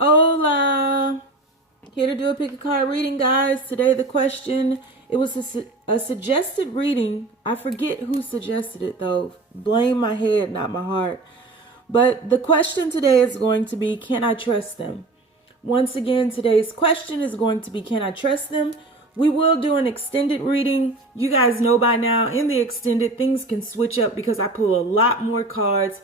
Hola! Here to do a pick a card reading, guys. Today the question, it was a suggested reading. I forget who suggested it though. Blame my head, not my heart. But the question today is going to be, can I trust them? Once again, today's question is going to be, can I trust them? We will do an extended reading. You guys know by now, in the extended, things can switch up because I pull a lot more cards.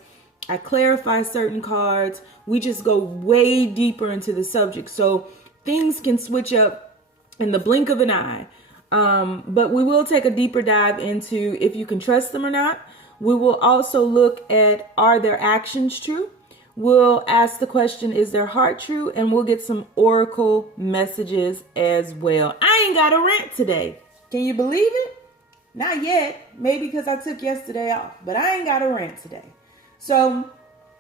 I clarify certain cards. We just go way deeper into the subject. So things can switch up in the blink of an eye. But we will take a deeper dive into if you can trust them or not. We will also look at, are their actions true? We'll ask the question, is their heart true? And we'll get some oracle messages as well. I ain't got a rant today. Can you believe it? Not yet. Maybe because I took yesterday off. But I ain't got a rant today. So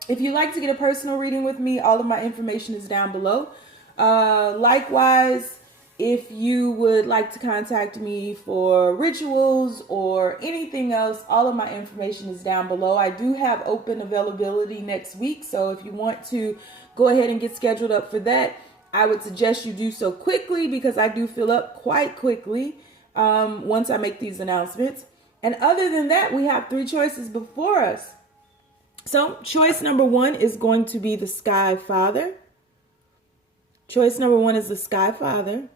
if you'd like to get a personal reading with me, all of my information is down below. Likewise, if you would like to contact me for rituals or anything else, all of my information is down below. I do have open availability next week. So if you want to go ahead and get scheduled up for that, I would suggest you do so quickly because I do fill up quite quickly once I make these announcements. And other than that, we have 3 choices before us. So choice number 1 is going to be the Sky Father. Choice number 1 is the Sky Father.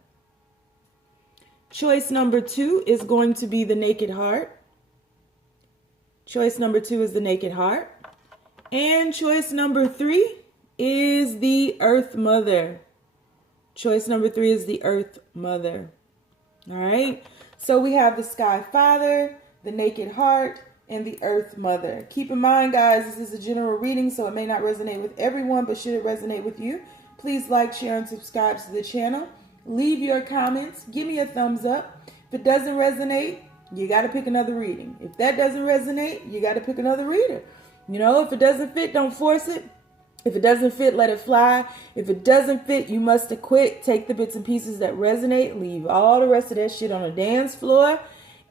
Choice number 2 is going to be the Naked Heart. Choice number 2 is the Naked Heart. And choice number 3 is the Earth Mother. Choice number 3 is the Earth Mother. All right. So we have the Sky Father, the Naked Heart, and the Earth Mother. Keep in mind, guys, this is a general reading, so it may not resonate with everyone, but should it resonate with you, please like, share, and subscribe to the channel. Leave your comments. Give me a thumbs up. If it doesn't resonate, you got to pick another reading. If that doesn't resonate, you got to pick another reader. You know, if it doesn't fit, don't force it. If it doesn't fit, let it fly. If it doesn't fit, you must have quit. Take the bits and pieces that resonate. Leave all the rest of that shit on the dance floor.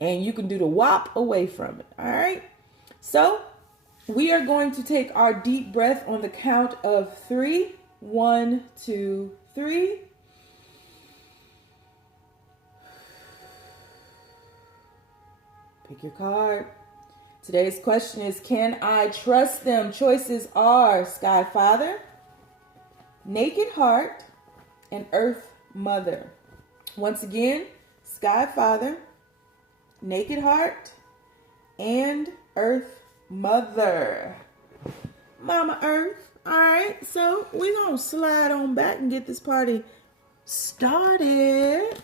And you can do the WAP away from it. All right. So we are going to take our deep breath on the count of 3. 1, 2, 3. Pick your card. Today's question is, can I trust them? Choices are Sky Father, Naked Heart, and Earth Mother. Once again, Sky Father, Naked Heart, and Earth Mother. Mama Earth. All right, so we're going to slide on back and get this party started.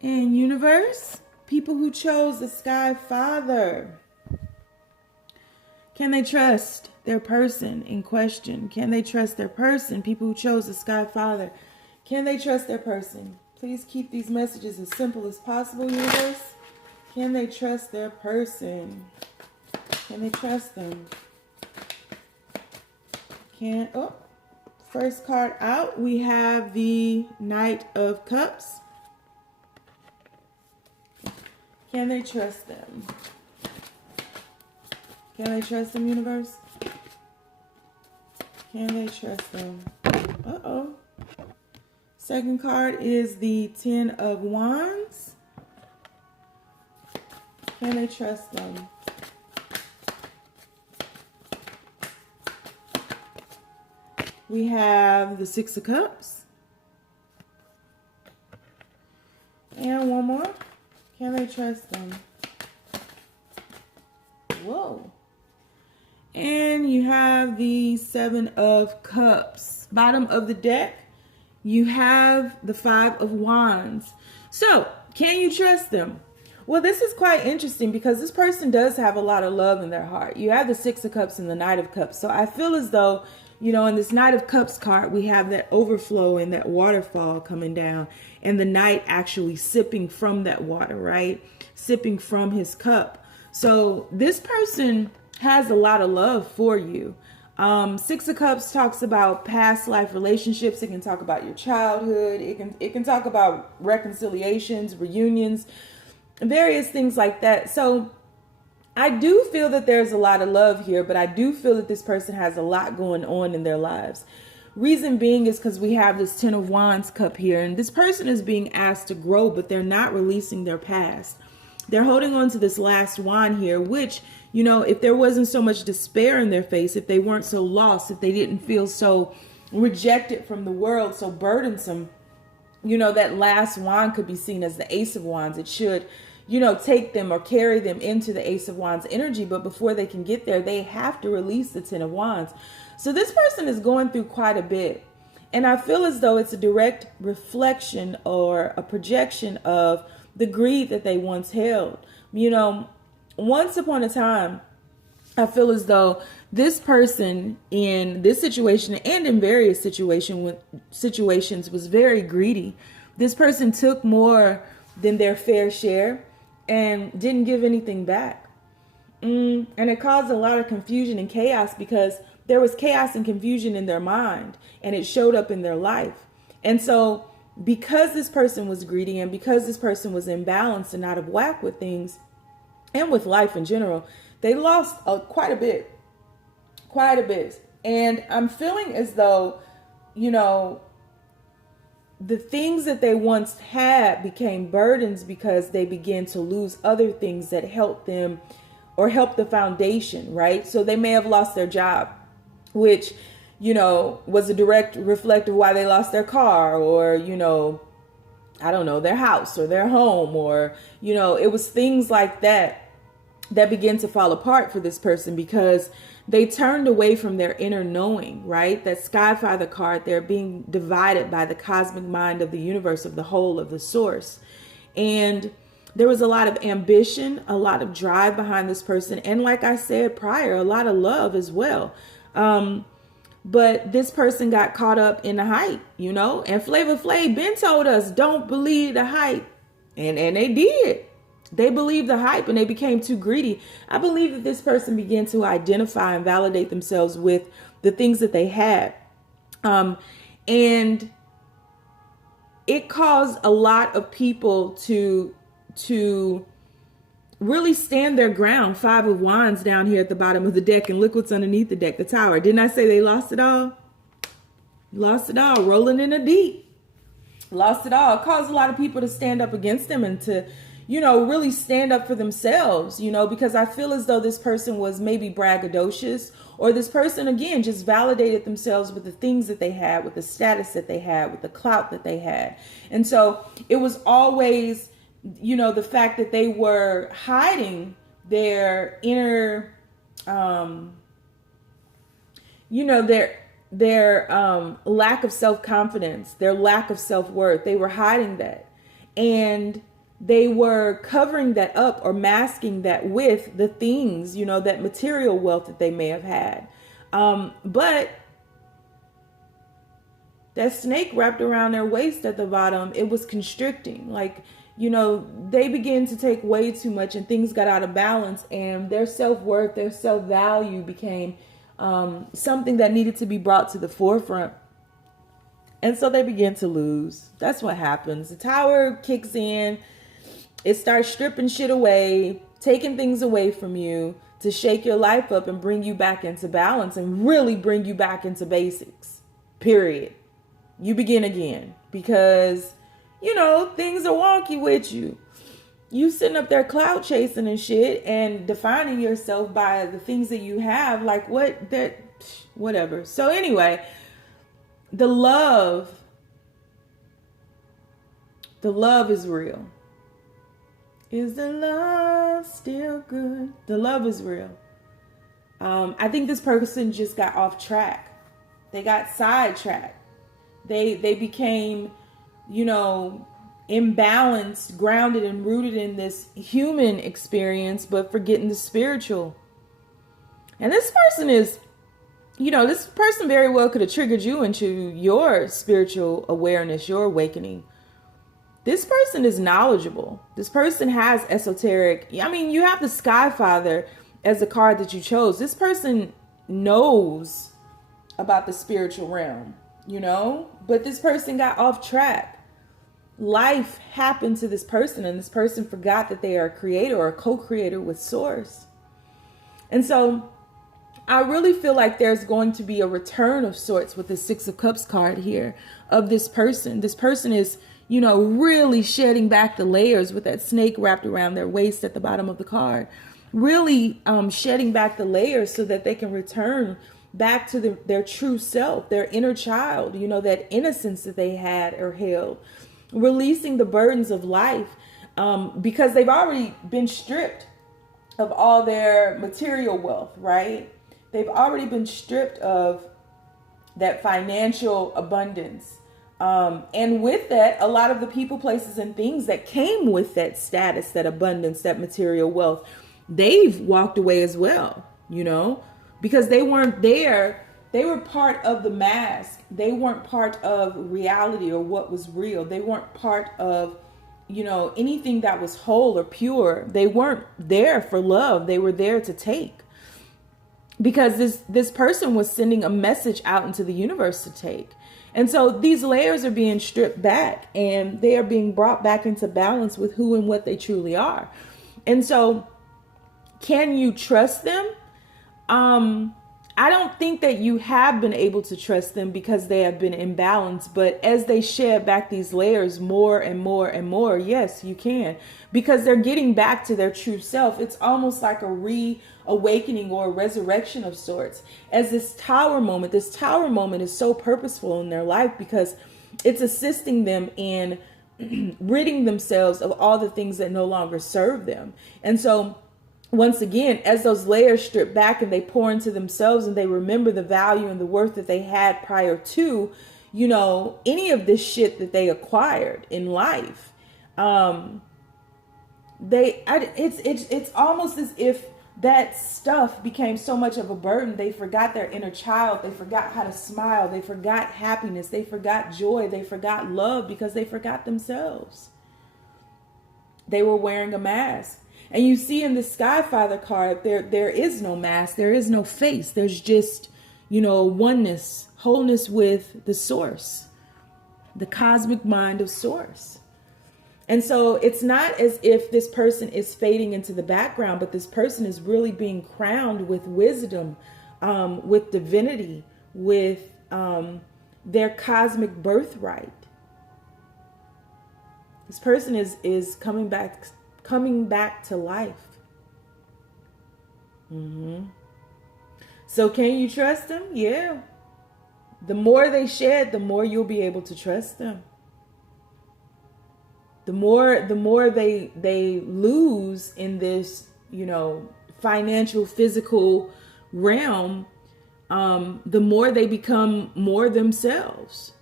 And universe, people who chose the Sky Father, can they trust their person in question? Can they trust their person? People who chose the Sky Father, can they trust their person? Please keep these messages as simple as possible, universe. Can they trust their person? Can they trust them? First card out, we have the Knight of Cups. Can they trust them? Can they trust them, universe? Can they trust them? Uh-oh. Second card is the Ten of Wands. Can they trust them? We have the Six of Cups. And one more. Can they trust them? Whoa. And you have the Seven of Cups. Bottom of the deck, you have the Five of Wands. So, can you trust them? Well, this is quite interesting because this person does have a lot of love in their heart. You have the Six of Cups and the Knight of Cups. So I feel as though, you know, in this Knight of Cups card, we have that overflow and that waterfall coming down. And the knight actually sipping from that water, right? Sipping from his cup. So this person has a lot of love for you. Six of Cups talks about past life relationships. It can talk about your childhood. It can talk about reconciliations, reunions, various things like that. So I do feel that there's a lot of love here, but I do feel that this person has a lot going on in their lives. Reason being is because we have this Ten of Wands cup here, and this person is being asked to grow, but they're not releasing their past. They're holding on to this last wand here, which, you know, if there wasn't so much despair in their face, if they weren't so lost, if they didn't feel so rejected from the world, so burdensome, you know, that last wand could be seen as the Ace of Wands. It should, you know, take them or carry them into the Ace of Wands energy. But before they can get there, they have to release the Ten of Wands. So this person is going through quite a bit. And I feel as though it's a direct reflection or a projection of the greed that they once held. You know, once upon a time, I feel as though this person in this situation and in various situations was very greedy. This person took more than their fair share and didn't give anything back. And it caused a lot of confusion and chaos because there was chaos and confusion in their mind, and it showed up in their life. And so because this person was greedy and because this person was imbalanced and out of whack with things and with life in general, they lost quite a bit. And I'm feeling as though, you know, the things that they once had became burdens because they began to lose other things that helped them or helped the foundation, right? So they may have lost their job, which, you know, was a direct reflect of why they lost their car, or, you know, I don't know, their house or their home, or, you know, it was things like that that began to fall apart for this person because they turned away from their inner knowing, right? That Skyfather card, they're being divided by the cosmic mind of the universe, of the whole, of the source. And there was a lot of ambition, a lot of drive behind this person. And like I said prior, a lot of love as well. But this person got caught up in the hype, you know, and Flavor Flav been told us, don't believe the hype. And they did. They believed the hype and they became too greedy. I believe that this person began to identify and validate themselves with the things that they had. And it caused a lot of people to really stand their ground. Five of Wands down here at the bottom of the deck, and look what's underneath the deck, the Tower. Didn't I say they lost it all? Lost it all, rolling in the deep. Lost it all. It caused a lot of people to stand up against them and to, you know, really stand up for themselves, you know, because I feel as though this person was maybe braggadocious, or this person, again, just validated themselves with the things that they had, with the status that they had, with the clout that they had. And so it was always, you know, the fact that they were hiding their inner, you know, their lack of self-confidence, their lack of self-worth. They were hiding that. And they were covering that up or masking that with the things, you know, that material wealth that they may have had. But that snake wrapped around their waist at the bottom, it was constricting. Like, you know, they began to take way too much and things got out of balance, and their self-worth, their self-value became something that needed to be brought to the forefront. And so they began to lose. That's what happens. The Tower kicks in. It starts stripping shit away, taking things away from you to shake your life up and bring you back into balance and really bring you back into basics. Period. You begin again because, you know, things are wonky with you. You sitting up there cloud chasing and shit and defining yourself by the things that you have. Like whatever. So anyway, the love is real. Is the love still good? The love is real. I think this person just got off track. They got sidetracked. They became, you know, imbalanced, grounded and rooted in this human experience, but forgetting the spiritual. And this person is, you know, this person very well could have triggered you into your spiritual awareness, your awakening. This person is knowledgeable. This person has esoteric. I mean, you have the Skyfather as the card that you chose. This person knows about the spiritual realm, you know, but this person got off track. Life happened to this person, and this person forgot that they are a creator or a co-creator with Source. And so I really feel like there's going to be a return of sorts with the Six of Cups card here of this person. This person is, you know, really shedding back the layers with that snake wrapped around their waist at the bottom of the card. Really shedding back the layers so that they can return back to their true self, their inner child, you know, that innocence that they had or held. Releasing the burdens of life because they've already been stripped of all their material wealth, right? They've already been stripped of that financial abundance. And with that, a lot of the people, places, and things that came with that status, that abundance, that material wealth, they've walked away as well, you know, because they weren't there. They were part of the mask. They weren't part of reality or what was real. They weren't part of, you know, anything that was whole or pure. They weren't there for love. They were there to take. Because this person was sending a message out into the universe to take. And so these layers are being stripped back and they are being brought back into balance with who and what they truly are. And so can you trust them? I don't think that you have been able to trust them because they have been imbalanced. But as they shed back these layers more and more and more, yes, you can. Because they're getting back to their true self. It's almost like a reawakening or a resurrection of sorts. As this tower moment is so purposeful in their life because it's assisting them in ridding themselves of all the things that no longer serve them. And so once again, as those layers strip back and they pour into themselves and they remember the value and the worth that they had prior to, you know, any of this shit that they acquired in life, it's almost as if that stuff became so much of a burden. They forgot their inner child. They forgot how to smile. They forgot happiness. They forgot joy. They forgot love because they forgot themselves. They were wearing a mask. And you see in the Sky Father card, there is no mask. There is no face. There's just, you know, oneness, wholeness with the source, the cosmic mind of source. And so it's not as if this person is fading into the background, but this person is really being crowned with wisdom, with divinity, with their cosmic birthright. This person is coming back to life. So can you trust them? Yeah. The more they shed, the more you'll be able to trust them. The more they lose in this, you know, financial, physical realm, the more they become more themselves.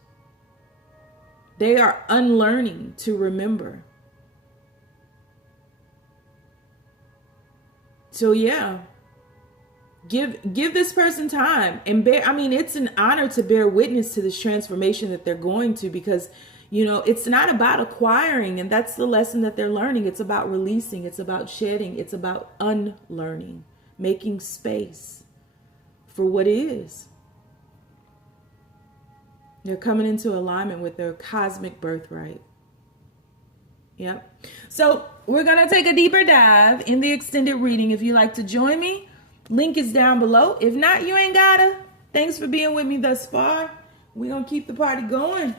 They are unlearning to remember. So yeah, give this person time and it's an honor to bear witness to this transformation that they're going to, because, you know, it's not about acquiring, and that's the lesson that they're learning. It's about releasing. It's about shedding. It's about unlearning, making space for what is. They're coming into alignment with their cosmic birthright. Yep. So we're going to take a deeper dive in the extended reading. If you'd like to join me, link is down below. If not, you ain't gotta. Thanks for being with me thus far. We're going to keep the party going.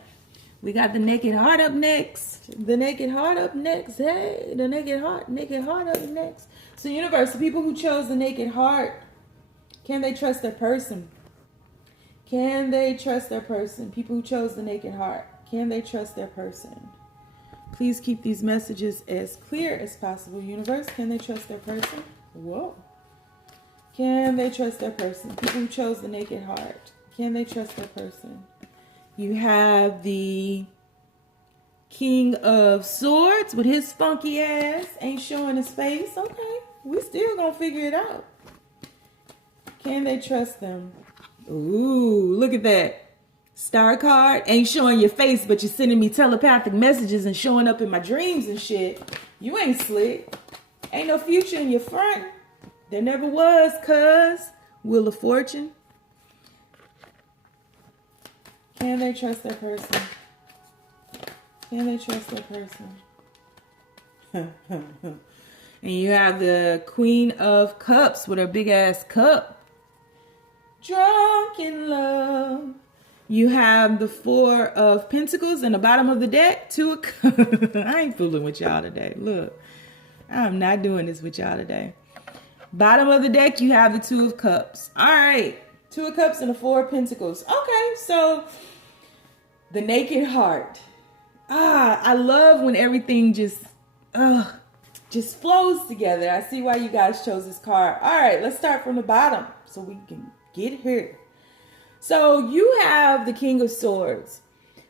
We got the naked heart up next. The naked heart up next. Hey, the naked heart up next. So universe, the people who chose the naked heart, can they trust their person? Can they trust their person? People who chose the naked heart, can they trust their person? Please keep these messages as clear as possible, universe. Can they trust their person? Whoa. Can they trust their person? People who chose the naked heart, can they trust their person? You have the King of Swords with his funky ass. Ain't showing his face. Okay, we still gonna figure it out. Can they trust them? Ooh, look at that. Star card. Ain't showing your face, but you're sending me telepathic messages and showing up in my dreams and shit. You ain't slick. Ain't no future in your front. There never was, cuz. Wheel of Fortune. Can they trust their person? Can they trust their person? And you have the Queen of Cups with her big ass cup. drunk in love. You have the 4 of Pentacles in the bottom of the deck. 2 of Cups. I ain't fooling with y'all today. Look, I'm not doing this with y'all today. Bottom of the deck, you have the 2 of Cups. All right. 2 of Cups and the 4 of Pentacles. Okay, so the Naked Heart. I love when everything just flows together. I see why you guys chose this card. All right, let's start from the bottom so we can get here. So you have the King of Swords.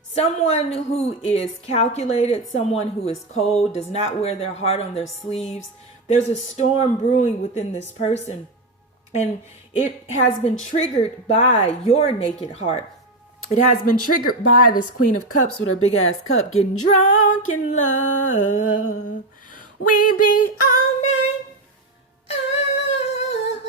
Someone who is calculated, someone who is cold, does not wear their heart on their sleeves. There's a storm brewing within this person, and it has been triggered by your naked heart. It has been triggered by this Queen of Cups with her big ass cup, getting drunk in love. We be all night. Oh.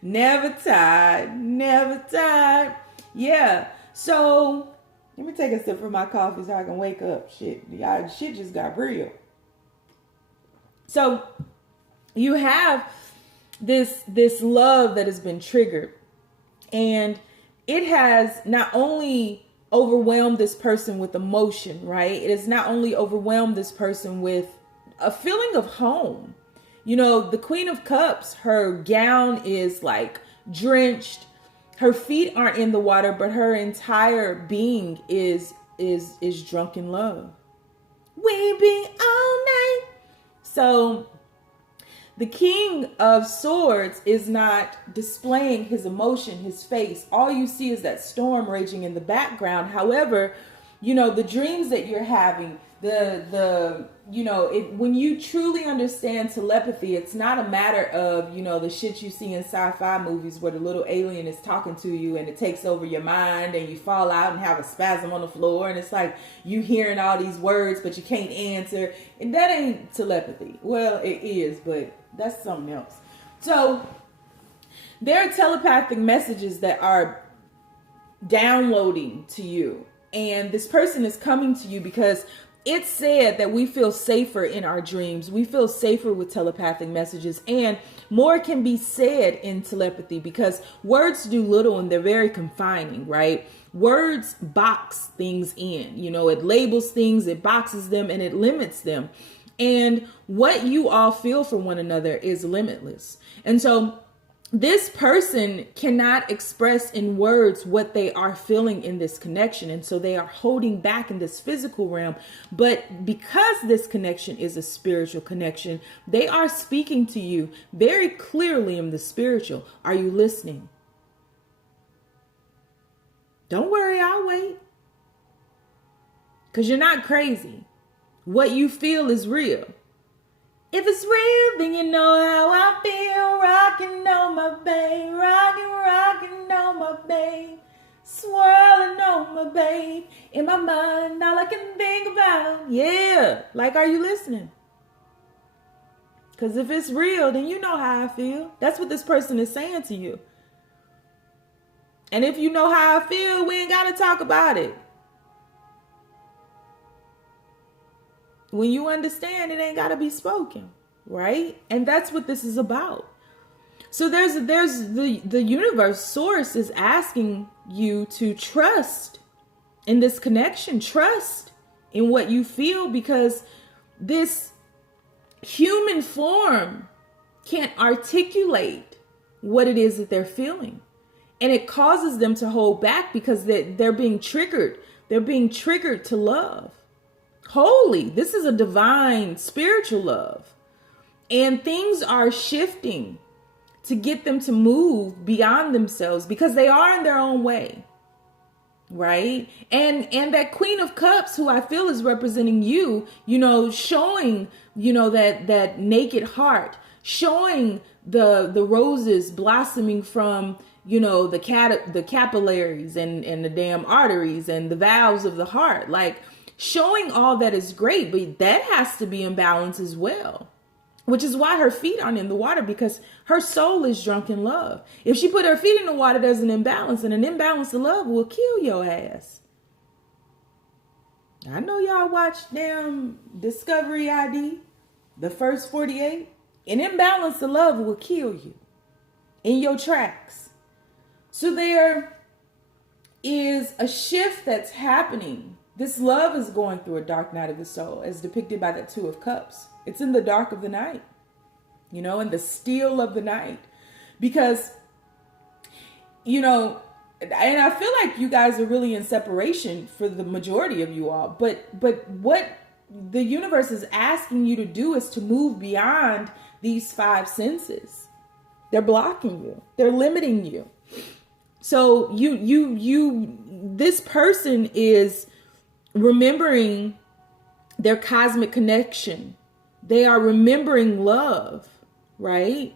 Never tired, never tired. Yeah. So let me take a sip from my coffee so I can wake up. Shit just got real. So you have this love that has been triggered, and it has not only overwhelmed this person with emotion, right? It has not only overwhelmed this person with a feeling of home. You know, the Queen of Cups, her gown is like drenched. Her feet aren't in the water, but her entire being is drunk in love. We be all night. So the King of Swords is not displaying his emotion, his face. All you see is that storm raging in the background. However, you know, the dreams that you're having, when you truly understand telepathy, it's not a matter of, you know, the shit you see in sci-fi movies where the little alien is talking to you and it takes over your mind and you fall out and have a spasm on the floor and it's like you hearing all these words but you can't answer. And that ain't telepathy. Well, it is, but that's something else. So there are telepathic messages that are downloading to you. And this person is coming to you because it's said that we feel safer in our dreams. We feel safer with telepathic messages, and more can be said in telepathy because words do little and they're very confining, right? Words box things in, you know, it labels things, it boxes them, and it limits them. And what you all feel for one another is limitless. And so this person cannot express in words what they are feeling in this connection. And so they are holding back in this physical realm. But because this connection is a spiritual connection, they are speaking to you very clearly in the spiritual. Are you listening? Don't worry, I'll wait. Because you're not crazy. What you feel is real. If it's real, then you know how I feel. Rocking on my babe, rocking on my babe, swirling on my babe. In my mind, all I can think about. Yeah, like, are you listening? Because if it's real, then you know how I feel. That's what this person is saying to you. And if you know how I feel, we ain't got to talk about it. When you understand, it ain't got to be spoken, right? And that's what this is about. So there's the universe, source is asking you to trust in this connection, trust in what you feel, because this human form can't articulate what it is that they're feeling. And it causes them to hold back because they're being triggered. They're being triggered to love. Holy, this is a divine spiritual love. And things are shifting to get them to move beyond themselves because they are in their own way. Right? And that Queen of Cups, who I feel is representing you, you know, showing, you know, that naked heart, showing the roses blossoming from, you know, the capillaries and the damn arteries and the valves of the heart, like showing all that is great, but that has to be in balance as well. Which is why her feet aren't in the water, because her soul is drunk in love. If she put her feet in the water, there's an imbalance, and an imbalance of love will kill your ass. I know y'all watch damn Discovery ID, the first 48. An imbalance of love will kill you in your tracks. So there is a shift that's happening. This love is going through a dark night of the soul, as depicted by that Two of Cups. It's in the dark of the night, you know, in the still of the night. Because, you know, and I feel like you guys are really in separation for the majority of you all. But what the universe is asking you to do is to move beyond these five senses. They're blocking you. They're limiting you. So this person is remembering their cosmic connection. They are remembering love, right?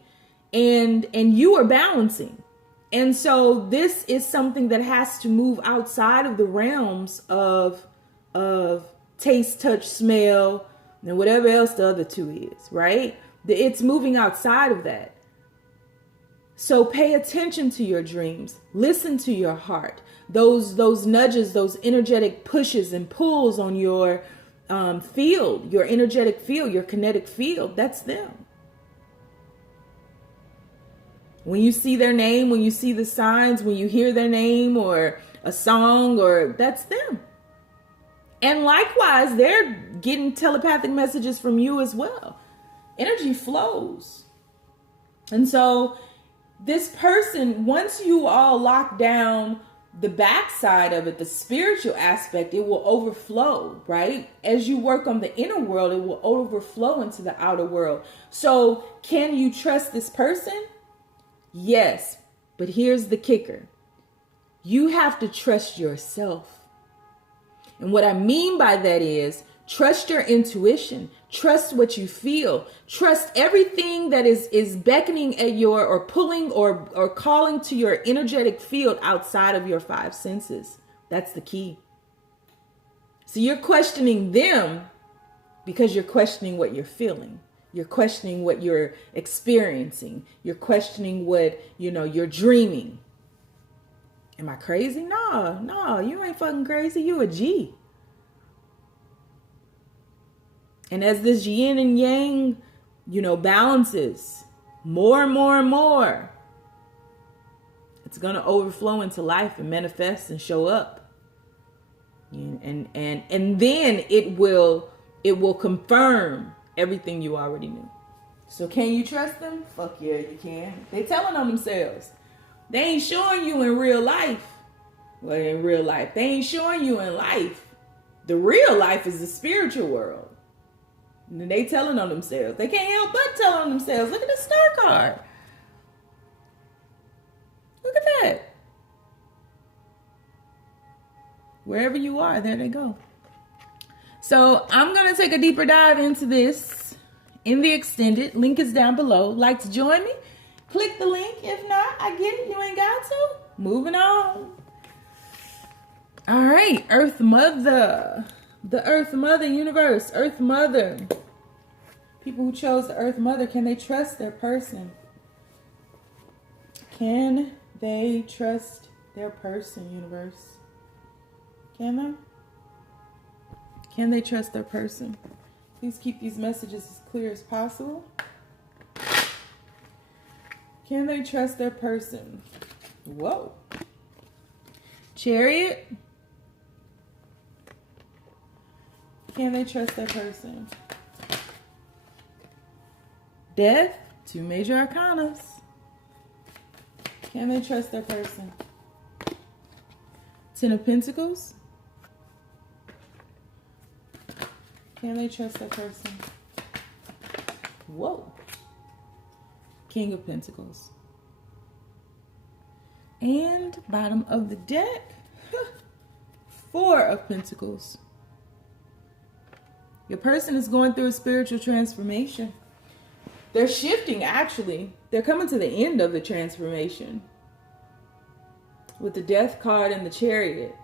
And you are balancing. And so this is something that has to move outside of the realms of taste, touch, smell, and whatever else the other two is, right? It's moving outside of that. So pay attention to your dreams. Listen to your heart. Those nudges, those energetic pushes and pulls on your field, your energetic field, your kinetic field, that's them. When you see their name, when you see the signs, when you hear their name or a song, or that's them. And likewise, they're getting telepathic messages from you as well. Energy flows. And so this person, once you all lock down the backside of it, the spiritual aspect, it will overflow, right? As you work on the inner world, it will overflow into the outer world. So can you trust this person? Yes, but here's the kicker. You have to trust yourself. And what I mean by that is trust your intuition, trust what you feel, trust everything that is beckoning at your, or pulling or calling to your energetic field outside of your five senses. That's the key. So you're questioning them because you're questioning what you're feeling. You're questioning what you're experiencing. You're questioning what, you're dreaming. Am I crazy? No, you ain't fucking crazy. You a G. And as this yin and yang, balances more and more and more, it's going to overflow into life and manifest and show up. And then it will confirm everything you already knew. So can you trust them? Fuck yeah, you can. They telling on themselves. They ain't showing you in real life. Well, in real life. They ain't showing you in life. The real life is the spiritual world. And they telling on themselves. They can't help but tell on themselves. Look at the star card. Look at that. Wherever you are, there they go. So I'm going to take a deeper dive into this in the extended. Link is down below. Like to join me? Click the link. If not, I get it. You ain't got to. Moving on. All right. Earth Mother. The Earth Mother universe. Earth Mother. People who chose the Earth Mother, can they trust their person? Can they trust their person, universe? Can they? Can they trust their person? Please keep these messages as clear as possible. Can they trust their person? Whoa. Chariot. Can they trust their person? Death. Two major arcanas. Can they trust their person? Ten of Pentacles. Can they trust that person? Whoa. King of Pentacles. And bottom of the deck, Four of Pentacles. Your person is going through a spiritual transformation. They're shifting, actually. They're coming to the end of the transformation. With the Death card and the Chariot.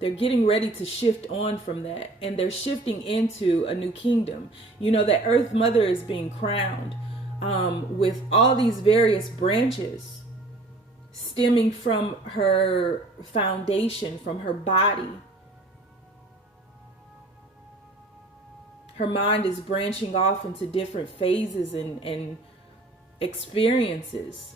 They're getting ready to shift on from that. And they're shifting into a new kingdom. That Earth Mother is being crowned with all these various branches stemming from her foundation, from her body. Her mind is branching off into different phases and experiences.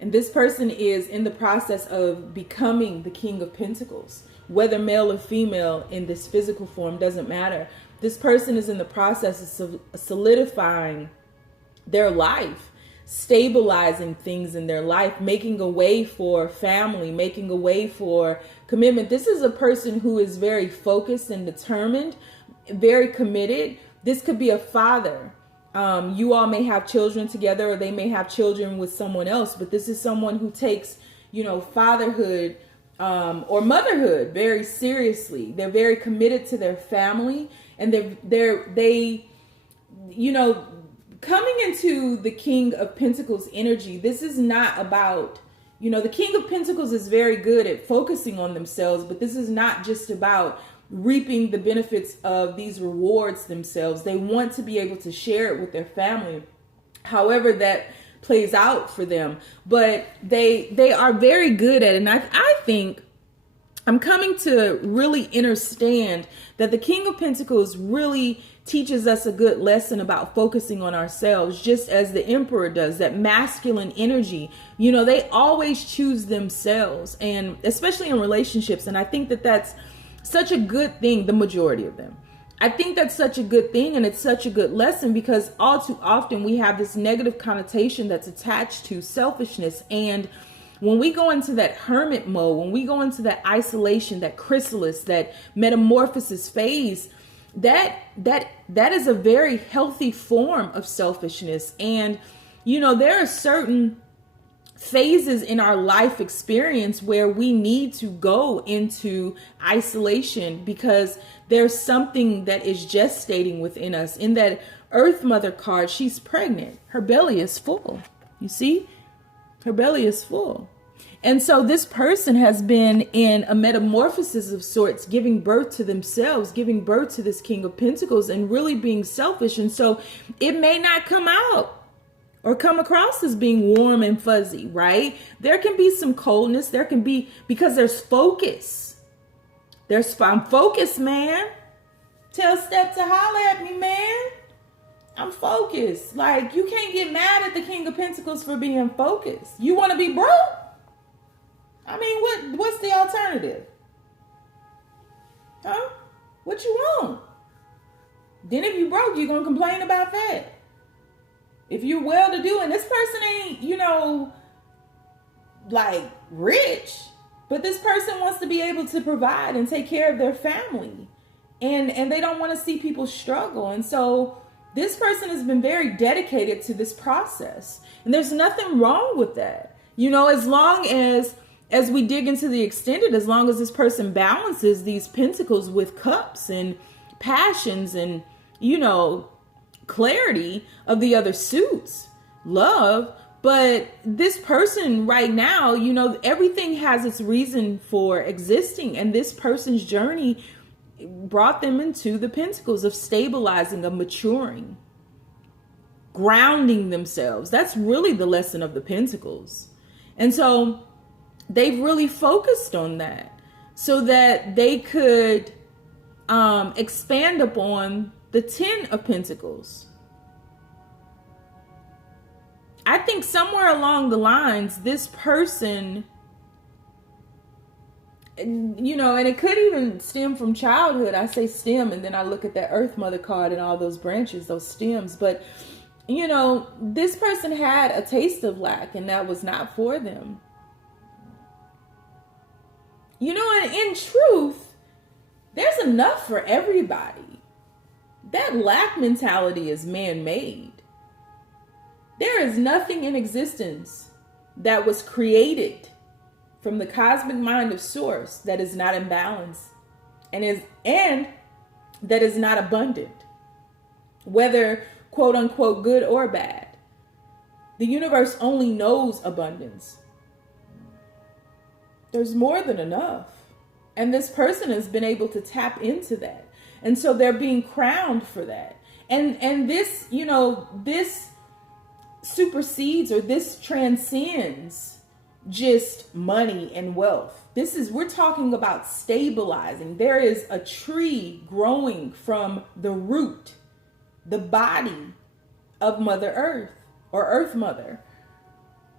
And this person is in the process of becoming the King of Pentacles. Whether male or female in this physical form doesn't matter. This person is in the process of solidifying their life, stabilizing things in their life, making a way for family, making a way for commitment. This is a person who is very focused and determined, very committed. This could be a father. You all may have children together, or they may have children with someone else, but this is someone who takes, fatherhood or motherhood very seriously. They're very committed to their family, and they coming into the King of Pentacles energy. This is not about, the King of Pentacles is very good at focusing on themselves, but this is not just about reaping the benefits of these rewards themselves. They want to be able to share it with their family, however that plays out for them. But they are very good at it. And I think I'm coming to really understand that the King of Pentacles really teaches us a good lesson about focusing on ourselves, just as the Emperor does. That masculine energy, they always choose themselves, and especially in relationships. And I think that that's such a good thing, the majority of them. I think that's such a good thing, and it's such a good lesson, because all too often we have this negative connotation that's attached to selfishness. And when we go into that hermit mode, when we go into that isolation, that chrysalis, that metamorphosis phase, that is a very healthy form of selfishness. And there are certain phases in our life experience where we need to go into isolation, because there's something that is gestating within us. In that Earth Mother card, she's pregnant. Her belly is full. You see? Her belly is full. And so this person has been in a metamorphosis of sorts, giving birth to themselves, giving birth to this King of Pentacles, and really being selfish. And so it may not come out or come across as being warm and fuzzy, right? There can be some coldness. There can be, because there's focus. I'm focused, man. Tell Step to holler at me, man. I'm focused. Like, you can't get mad at the King of Pentacles for being focused. You want to be broke? I mean, what's the alternative? Huh? What you want? Then if you broke, you're going to complain about that. If you're well-to-do, and this person ain't, like rich, but this person wants to be able to provide and take care of their family, and they don't want to see people struggle. And so this person has been very dedicated to this process, and there's nothing wrong with that. As long as we dig into the extended, as long as this person balances these pentacles with cups and passions and, clarity of the other suits, love. But this person right now, everything has its reason for existing. And this person's journey brought them into the pentacles of stabilizing, of maturing, grounding themselves. That's really the lesson of the pentacles. And so they've really focused on that so that they could expand upon the 10 of Pentacles. I think somewhere along the lines, this person, and it could even stem from childhood. I say stem, and then I look at that Earth Mother card and all those branches, those stems. But, this person had a taste of lack, and that was not for them. And in truth, there's enough for everybody. That lack mentality is man-made. There is nothing in existence that was created from the cosmic mind of Source that is not in balance and that is not abundant, whether quote unquote good or bad. The universe only knows abundance. There's more than enough. And this person has been able to tap into that. And so they're being crowned for that. And this, this supersedes, or this transcends just money and wealth. We're talking about stabilizing. There is a tree growing from the root, the body of Mother Earth or Earth Mother.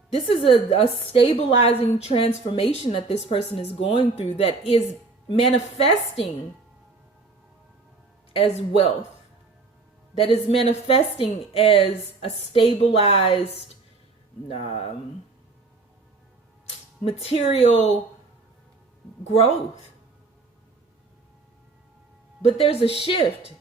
This is a stabilizing transformation that this person is going through that is manifesting as wealth, that is manifesting as a stabilized material growth. But there's a shift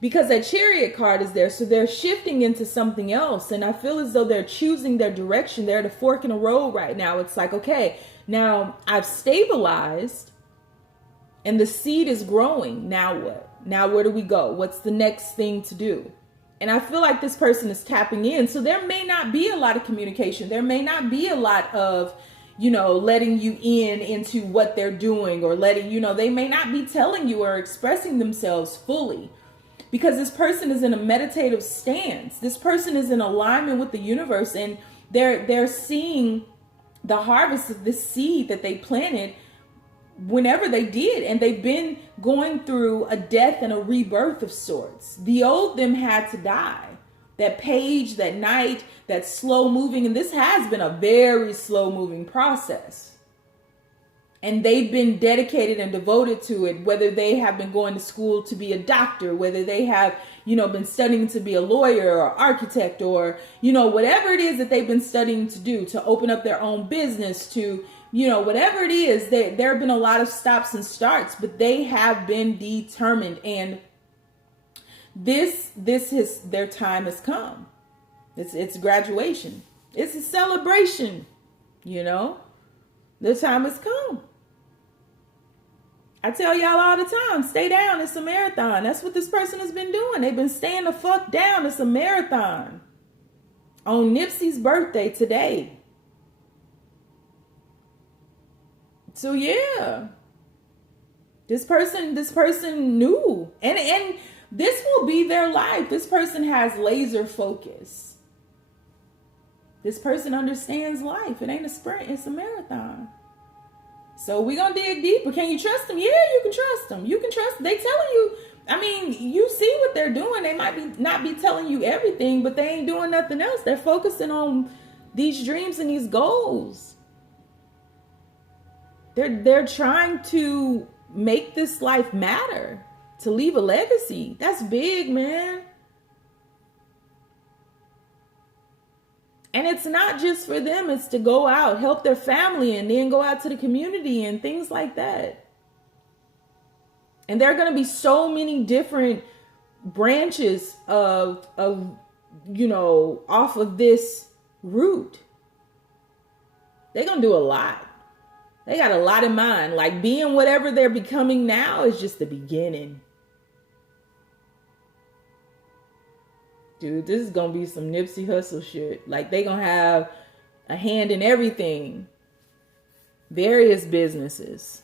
because that Chariot card is there. So they're shifting into something else. And I feel as though they're choosing their direction. They're at a fork in the road right now. It's like, okay, now I've stabilized and the seed is growing. Now what? Now where do we go? What's the next thing to do? And I feel like this person is tapping in. So there may not be a lot of communication. There may not be a lot of, letting you into what they're doing, or letting, they may not be telling you or expressing themselves fully, because this person is in a meditative stance. This person is in alignment with the universe, and they're seeing the harvest of this seed that they planted whenever they did. And they've been going through a death and a rebirth of sorts. The old them had to die. That page, that knight, that slow moving. And this has been a very slow moving process. And they've been dedicated and devoted to it, whether they have been going to school to be a doctor, whether they have, been studying to be a lawyer or architect, or, whatever it is that they've been studying to do, to open up their own business, to, whatever it is. There have been a lot of stops and starts, but they have been determined. And their time has come. It's graduation. It's a celebration. The time has come. I tell y'all all the time, stay down. It's a marathon. That's what this person has been doing. They've been staying the fuck down. It's a marathon. On Nipsey's birthday today. So yeah. This person knew. And this will be their life. This person has laser focus. This person understands life. It ain't a sprint, it's a marathon. So we're going to dig deeper. Can you trust them? Yeah, you can trust them. You can trust them. They telling you, you see what they're doing. They might not be telling you everything, but they ain't doing nothing else. They're focusing on these dreams and these goals. They're trying to make this life matter, to leave a legacy. That's big, man. And it's not just for them. It's to go out, help their family, and then go out to the community and things like that. And there are going to be so many different branches of off of this route. They're going to do a lot. They got a lot in mind. Like, being whatever they're becoming now is just the beginning. Dude, this is going to be some Nipsey Hussle shit. Like, they going to have a hand in everything. Various businesses.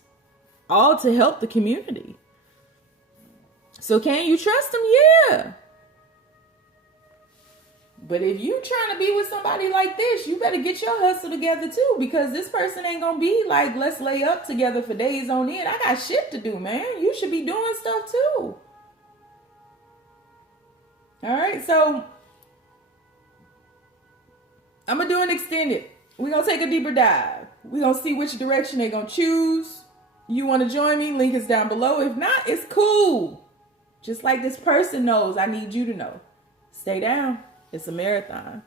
All to help the community. So can you trust them? Yeah. But if you trying to be with somebody like this, you better get your hustle together too. Because this person ain't going to be like, let's lay up together for days on end. I got shit to do, man. You should be doing stuff too. All right, so I'm going to do an extended. We're going to take a deeper dive. We're going to see which direction they're going to choose. You want to join me? Link is down below. If not, it's cool. Just like this person knows, I need you to know. Stay down. It's a marathon.